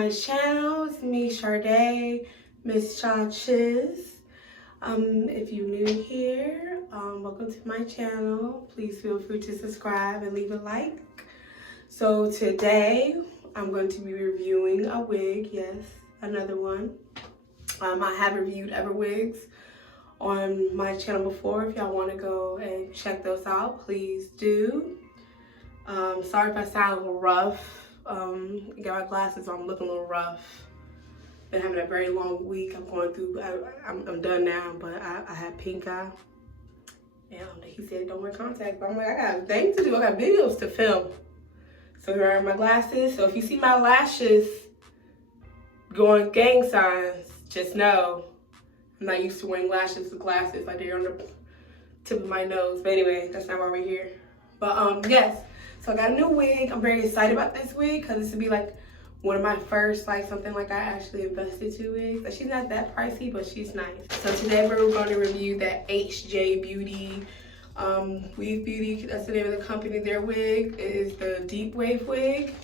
my channel. It's me, Sade, MissShaChis. If you're new here, welcome to my channel. Please feel free to subscribe and leave a like. So today, I'm going to be reviewing a wig. Yes, another one. I have reviewed other wigs on my channel before. If y'all want to go and check those out, please do. Sorry if I sound a little rough. Got my glasses on, I'm looking a little rough. Been having a very long week. I'm going through, I'm done now, but I had pink eye. And he said don't wear contacts, but I'm like, I got things to do, I got videos to film. So here are my glasses. So if you see my lashes going gang signs, just know I'm not used to wearing lashes with glasses, like they're on the tip of my nose. But anyway, that's not why we're here. But yes, so I got a new wig. I'm very excited about this wig because this would be like one of my first, like something like I actually invested to wigs. Like, she's not that pricey, but she's nice. So today we're going to review that HJ Beauty Wig Beauty. That's the name of the company. Their wig is the Deep Wave wig.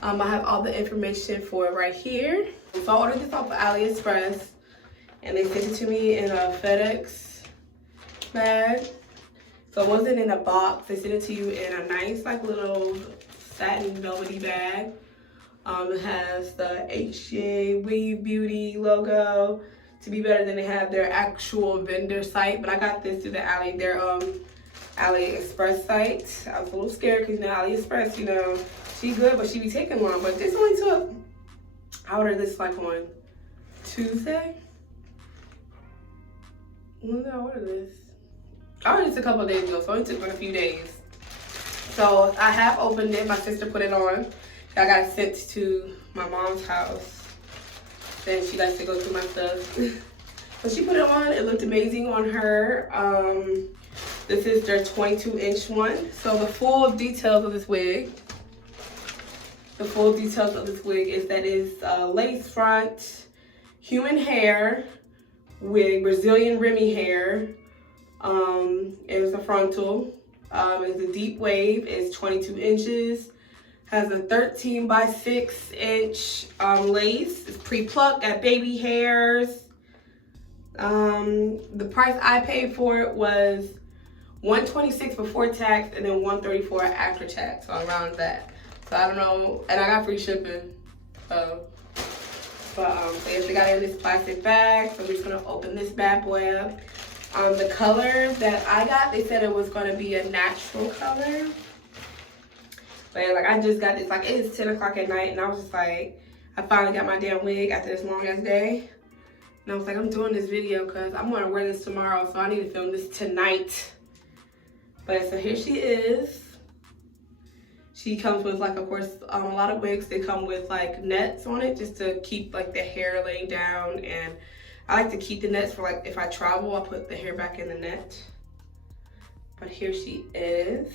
I have all the information for it right here. So I ordered this off of ALIEXPRESS, and they sent it to me in a FedEx bag. So it wasn't in a box. They sent it to you in a nice, like, little satin velvety bag. It has the HJ Wig Beauty logo. To be better than they have their actual vendor site, but I got this through their AliExpress site. I was a little scared because, you know, AliExpress, you know, she good, but she be taking long. But this only took, I ordered this like on Tuesday. When did I order this? I ordered this a couple of days ago, so it only took like a few days. So I have opened it. My sister put it on. I got sent to my mom's house. Then she likes to go through my stuff. So she put it on. It looked amazing on her. This is their 22-inch one. So the full details of this wig. is that it's lace front, human hair wig, Brazilian Remy hair. It was a frontal. It's a deep wave. It's 22 inches. Has a 13 by 6 inch lace. It's pre-plucked at baby hairs. The price I paid for it was $126 before tax and then $134 after tax. So around that. So I don't know, and I got free shipping. So yes, they got it in this plastic bag. So I'm just gonna open this bad boy up. The color that I got, they said it was gonna be a natural color. But like, I just got this, like, it is 10 o'clock at night, and I was just like, I finally got my damn wig after this long ass day. And I was like, I'm doing this video because I'm gonna wear this tomorrow, so I need to film this tonight. But so here she is. She comes with, like, of course, a lot of wigs, they come with like nets on it just to keep like the hair laying down. And I like to keep the nets for, like, if I travel, I'll put the hair back in the net. But here she is.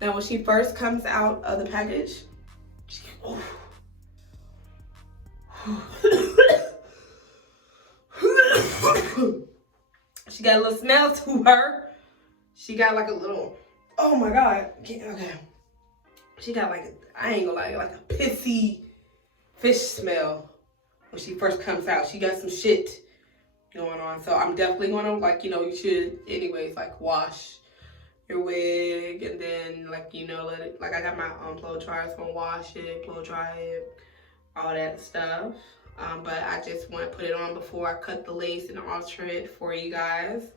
Now, when she first comes out of the package, she got a little smell to her. She got like a little, oh my God, okay. She got like, I ain't gonna lie, like a pissy fish smell when she first comes out. She got some shit going on. So I'm definitely gonna, like, you know, you should anyways, like, wash your wig, and then, like, you know, let it, like, I got my blow dryer, so I'm gonna wash it, blow dry it, all that stuff. But I just want to put it on before I cut the lace and alter it for you guys.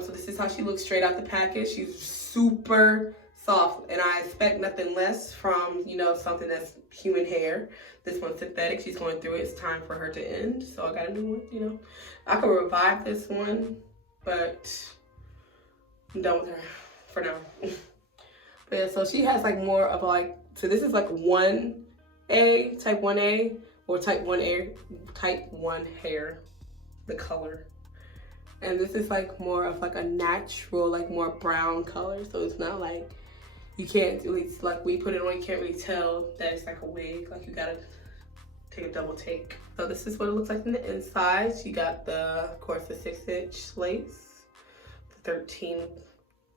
So this is how she looks straight out the package. She's super soft, and I expect nothing less from, you know, something that's human hair. This one's synthetic. She's going through it. It's time for her to end, so I got a new one. You know, I could revive this one, but I'm done with her for now. But yeah, so she has like more of like, so this is like 1A, type 1A, or type 1 hair, the color. And this is like more of like a natural, like more brown color. So it's not like, you can't really, like, we put it on, you can't really tell that it's like a wig. Like, you gotta take a double take. So this is what it looks like in the inside. She got the, of course, the 6-inch lace, the 13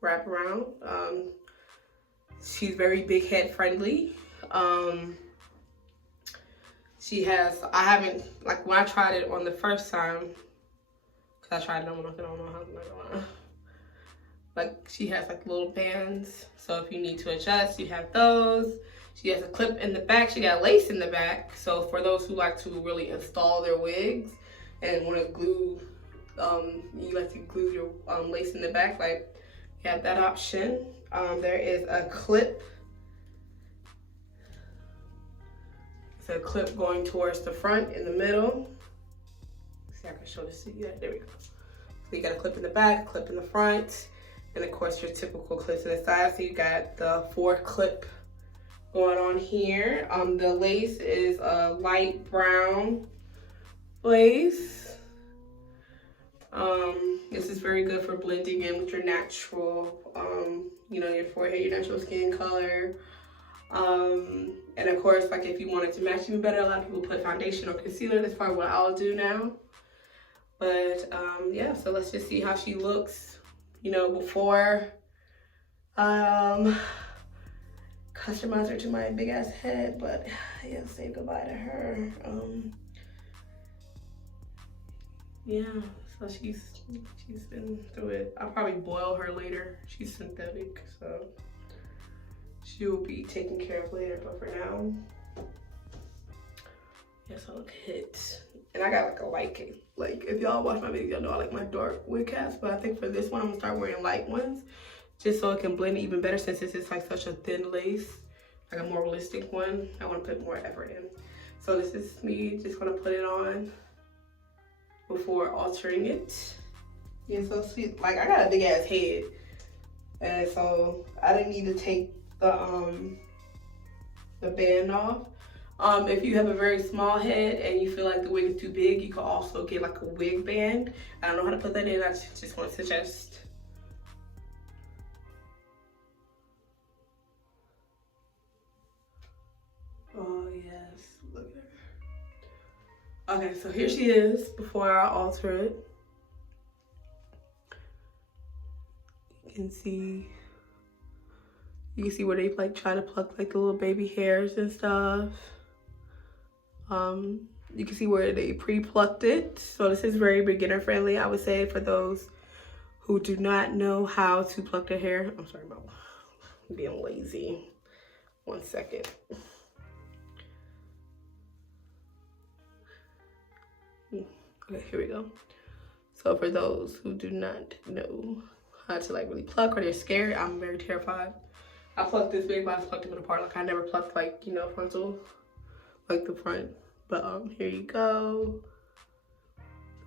wraparound. She's very big head friendly. She has, I haven't, like when I tried it on the first time, because I tried it on, I don't know how I'm gonna, like she has like little bands. So if you need to adjust, you have those. She has a clip in the back. She got lace in the back. So for those who like to really install their wigs and want to glue, you like to glue your lace in the back, like you have that option. There is a clip. It's a clip going towards the front in the middle. Let's see, I can show this to you. There we go. So you got a clip in the back, a clip in the front, and of course your typical clips in the side. So you got the 4 clip going on here. The lace is a light brown lace. This is very good for blending in with your natural, you know, your forehead, your natural skin color. And of course, like if you wanted to match even better, a lot of people put foundation or concealer. That's probably what I'll do now. But yeah, so let's just see how she looks, you know, before customize her to my big ass head. But yeah, say goodbye to her. Yeah, so she's been through it. I'll probably boil her later. She's synthetic, so she will be taken care of later, but for now, yes, I look hit. And I got like a light case. Like if y'all watch my videos, y'all know I like my dark wig caps, but I think for this one, I'm gonna start wearing light ones just so it can blend even better, since this is like such a thin lace, like a more realistic one. I wanna put more effort in. So this is me just gonna put it on before altering it. Yeah, so sweet. Like I got a big ass head, and so I didn't need to take the band off. If you have a very small head and you feel like the wig is too big, you can also get like a wig band. I don't know how to put that in. I just want to suggest. Oh yes, look at her. Okay, so here she is before I alter it. You can see where they like try to pluck like the little baby hairs and stuff. You can see where they pre-plucked it. So this is very beginner friendly, I would say, for those who do not know how to pluck their hair. I'm sorry about being lazy. 1 second. Okay, here we go. So for those who do not know how to like really pluck, or they're scared, I'm very terrified. I plucked this wig, but I plucked it apart. Like I never plucked like, you know, frontal, like the front. But here you go.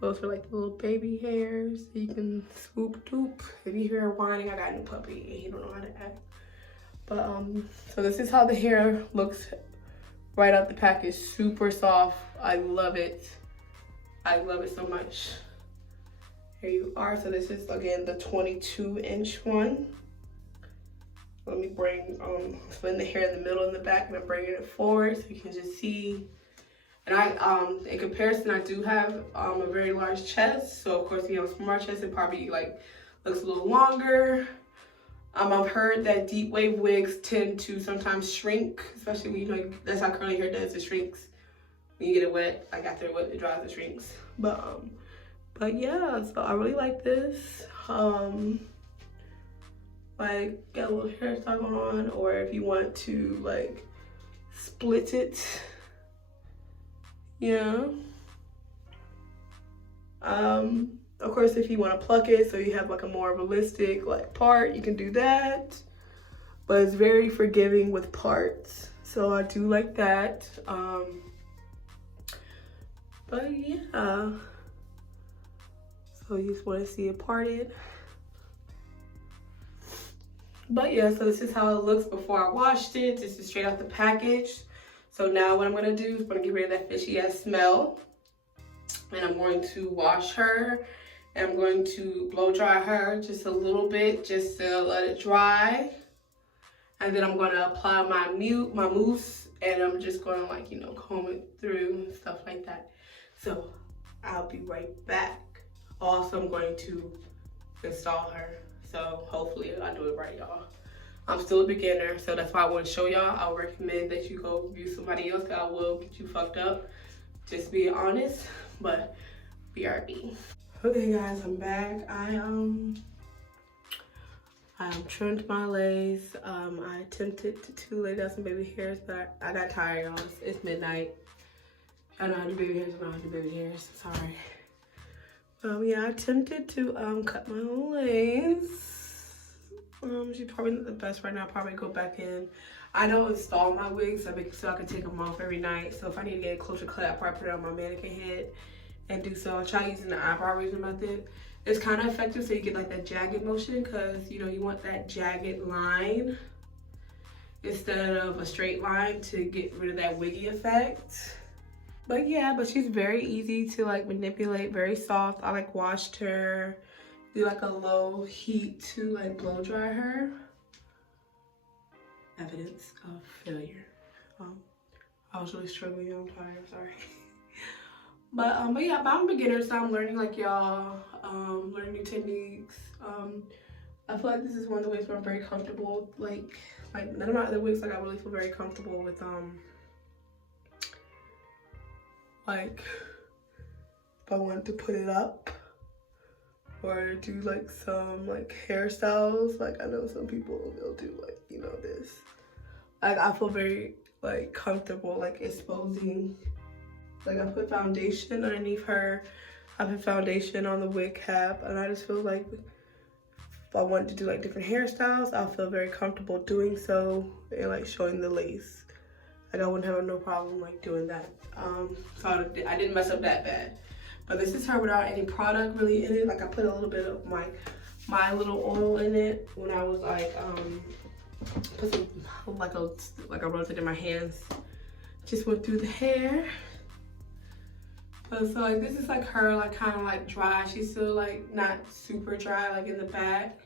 Those are like the little baby hairs. You can swoop doop. If you hear her whining, I got a new puppy and he don't know how to act. But so this is how the hair looks right out the package. Super soft. I love it. I love it so much. Here you are. So this is again the 22-inch one. Let me bring split the hair in the middle and the back, and I'm bringing it forward so you can just see. And I in comparison, I do have a very large chest. So of course, if you have a small chest, it probably like looks a little longer. I've heard that deep wave wigs tend to sometimes shrink, especially when, you know, that's how curly hair does. It shrinks when you get it wet. Like after it wet, it dries, it shrinks. But yeah, so I really like this. Like get a little hairstyle going on, or if you want to like split it, yeah. Of course, if you want to pluck it so you have like a more realistic like part, you can do that. But it's very forgiving with parts, so I do like that. But yeah, so you just want to see it parted. But yeah, so this is how it looks before I washed it. This is straight out the package. So now what I'm gonna do is I'm gonna get rid of that fishy ass smell. And I'm going to wash her. And I'm going to blow dry her just a little bit, just to let it dry. And then I'm gonna apply my mousse, and I'm just gonna like, you know, comb it through and stuff like that. So I'll be right back. Also, I'm going to install her. So hopefully I do it right, y'all. I'm still a beginner, so that's why I want to show y'all. I would recommend that you go view somebody else, because I will get you fucked up. Just being honest, but BRB. Okay guys, I'm back. I trimmed my lace. I attempted to lay down some baby hairs, but I got tired, y'all. It's midnight. I know how to do baby hairs, but I don't have to do baby hairs. Sorry. Yeah, I attempted to cut my own lace. She's probably not the best right now. I'll probably go back in. I don't install my wigs, so I can take them off every night. So if I need to get a closer cut, I'll probably put it on my mannequin head and do so. I try using the eyebrow razor method. It's kind of effective, so you get like that jagged motion, because you know you want that jagged line instead of a straight line to get rid of that wiggy effect. But yeah, but she's very easy to like manipulate, very soft. I like washed her, do like a low heat to like blow dry her. Evidence of failure. I was really struggling. I'm tired. Sorry. But yeah, but I'm a beginner, so I'm learning like y'all. Learning new techniques. I feel like this is one of the ways where I'm very comfortable. Like none of my other wigs, like I really feel very comfortable with like if I wanted to put it up or do like some like hairstyles. Like I know some people, they'll do like, you know, this. Like I feel very like comfortable like exposing. Like I put foundation underneath her. I put foundation on the wig cap, and I just feel like if I wanted to do like different hairstyles, I'll feel very comfortable doing so and like showing the lace. Like I wouldn't have no problem like doing that. So I didn't mess up that bad. But this is her without any product really in it. Like I put a little bit of my little oil in it when I was like put some like I rubbed it in my hands. Just went through the hair. So like this is like her like kind of like dry. She's still like not super dry like in the back.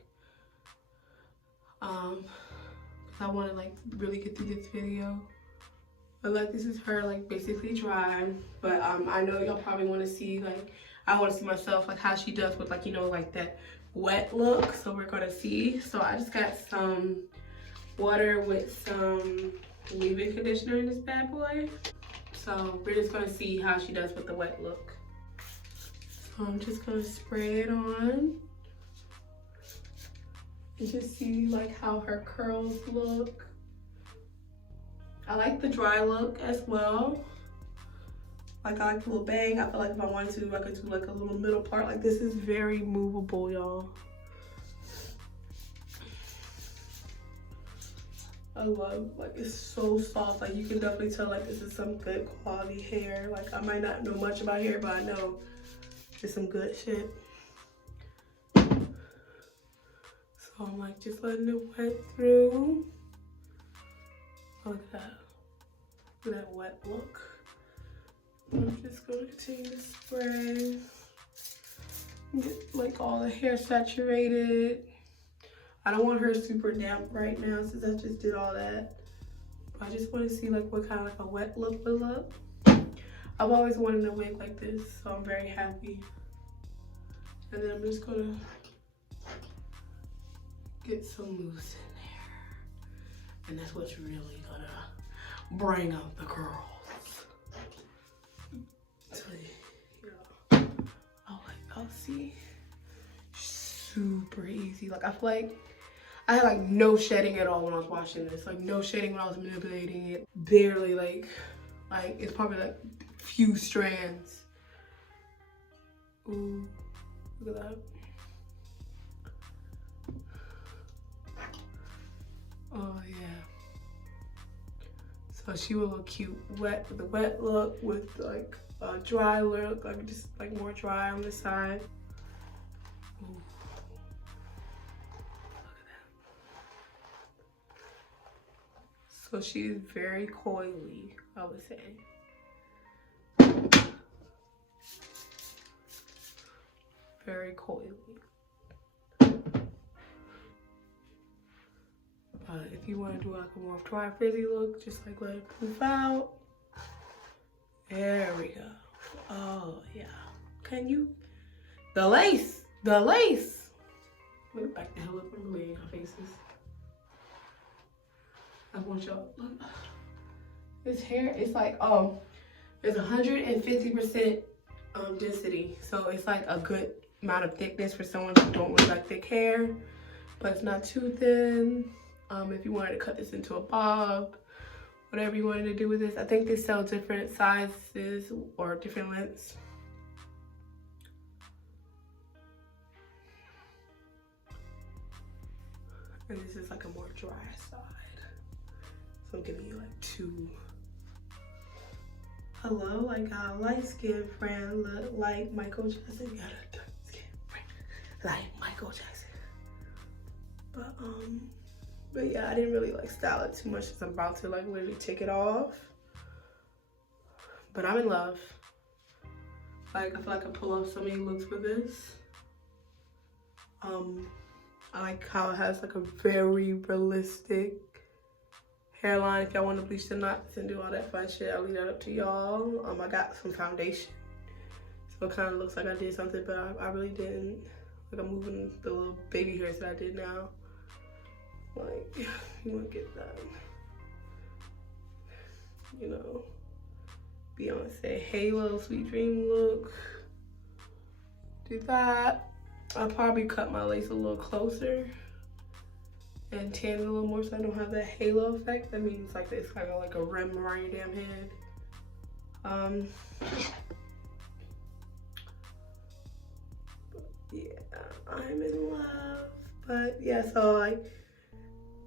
I want to like really get through this video. But like this is her like basically dry. But I know y'all probably want to see like, I want to see myself like how she does with like, you know, like that wet look. So we're gonna see. So I just got some water with some leave-in conditioner in this bad boy. So we're just gonna see how she does with the wet look. So I'm just gonna spray it on. And just see like how her curls look. I like the dry look as well. Like I like the little bang. I feel like if I wanted to, I could do like a little middle part. Like this is very movable, y'all. I love, like it's so soft. Like you can definitely tell like this is some good quality hair. Like I might not know much about hair, but I know it's some good shit. So I'm like just letting it wet through. Oh, look at that. Look at that wet look. I'm just gonna continue to spray. Get like all the hair saturated. I don't want her super damp right now since I just did all that. But I just want to see like what kind of like a wet look would look. I've always wanted a wig like this, so I'm very happy. And then I'm just gonna get some mousse in there. And that's what's really gonna bring out the curls. So yeah, I'll see. Super easy. Like I feel like I had like no shedding at all when I was watching this. Like no shedding when I was manipulating it. Barely like it's probably like few strands. Ooh, look at that. Oh yeah. So she will look cute wet with the wet look, with like a dry look, like just like more dry on the side. Ooh. So she is very coily, I would say. Very coily. If you want to do like a more dry frizzy look, just like let it poof out. There we go. Oh yeah. Can you? The lace. The lace. Look back the hell up and lay in our faces. I want y'all look. This hair is like it's 150% density, so it's like a good amount of thickness for someone who don't really like thick hair, but it's not too thin. If you wanted to cut this into a bob, whatever you wanted to do with this. I think they sell different sizes or different lengths. And this is like a more dry side. So I'm giving you like two. Hello, like a light skin friend look like Michael Jackson. Got a dark skin friend like Michael Jackson. But yeah, I didn't really like style it too much because I'm about to like literally take it off. But I'm in love. Like I feel like I pull off so many looks with this. I like how it has like a very realistic hairline. If y'all want to bleach the knots and do all that fun shit, I'll leave that up to y'all. I got some foundation, so it kind of looks like I did something, but I really didn't. Like I'm moving the little baby hairs that I did now. Like, you want to get that, you know, Beyonce Halo Sweet Dream look. Do that. I'll probably cut my lace a little closer and tan it a little more so I don't have that halo effect. That means like it's kind of like a rim around your damn head. Yeah, I'm in love. But yeah, so like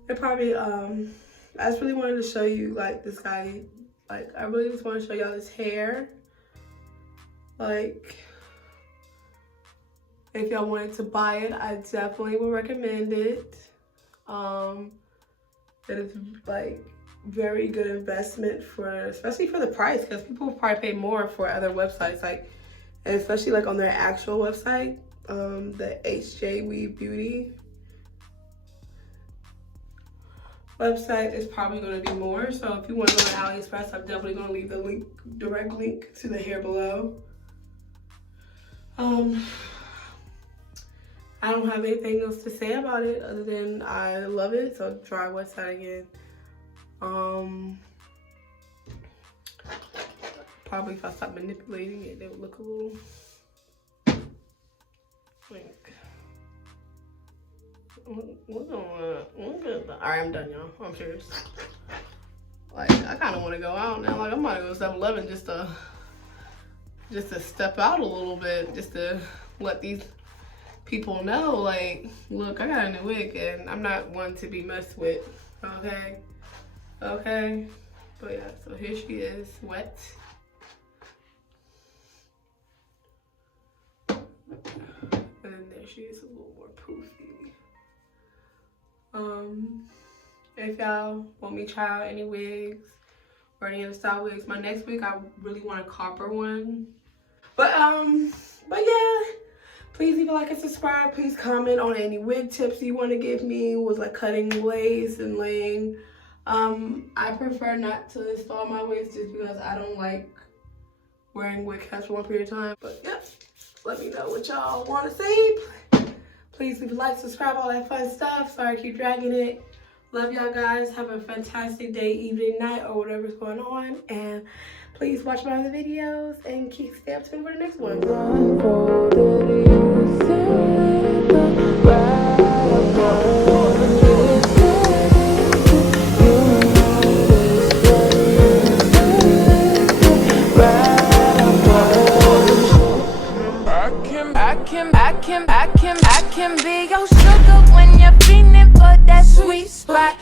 it probably I just really wanted to show you like this guy. Like I really just want to show y'all this hair. Like if y'all wanted to buy it, I definitely would recommend it. It is like very good investment for, especially for the price, because people probably pay more for other websites, like, and especially like on their actual website, the HJ Weave Beauty website is probably going to be more. So if you want to go to AliExpress, I'm definitely going to leave the link, direct link to the hair below. I don't have anything else to say about it other than I love it. So try website again. Probably if I stop manipulating it, it would look a little like. Alright, I'm done, y'all. I'm serious. Like I kind of want to go out now. Like I'm about to go to 7-Eleven just to step out a little bit, just to let these people know, like, look, I got a new wig and I'm not one to be messed with. Okay, but yeah, so here she is, wet. And then there she is, a little more poofy. If y'all want me to try out any wigs or any other style wigs, my next wig I really want a copper one. But yeah, please leave a like and subscribe. Please comment on any wig tips you want to give me with like cutting lace and laying. I prefer not to install my wigs just because I don't like wearing wig caps for one period of time. But yeah, let me know what y'all want to see. Please leave a like, subscribe, all that fun stuff. Sorry I keep dragging it. Love y'all guys. Have a fantastic day, evening, night, or whatever's going on. And please watch my other videos and stay up tuned for the next one. I can be your sugar when you're feeling for that sweet spot.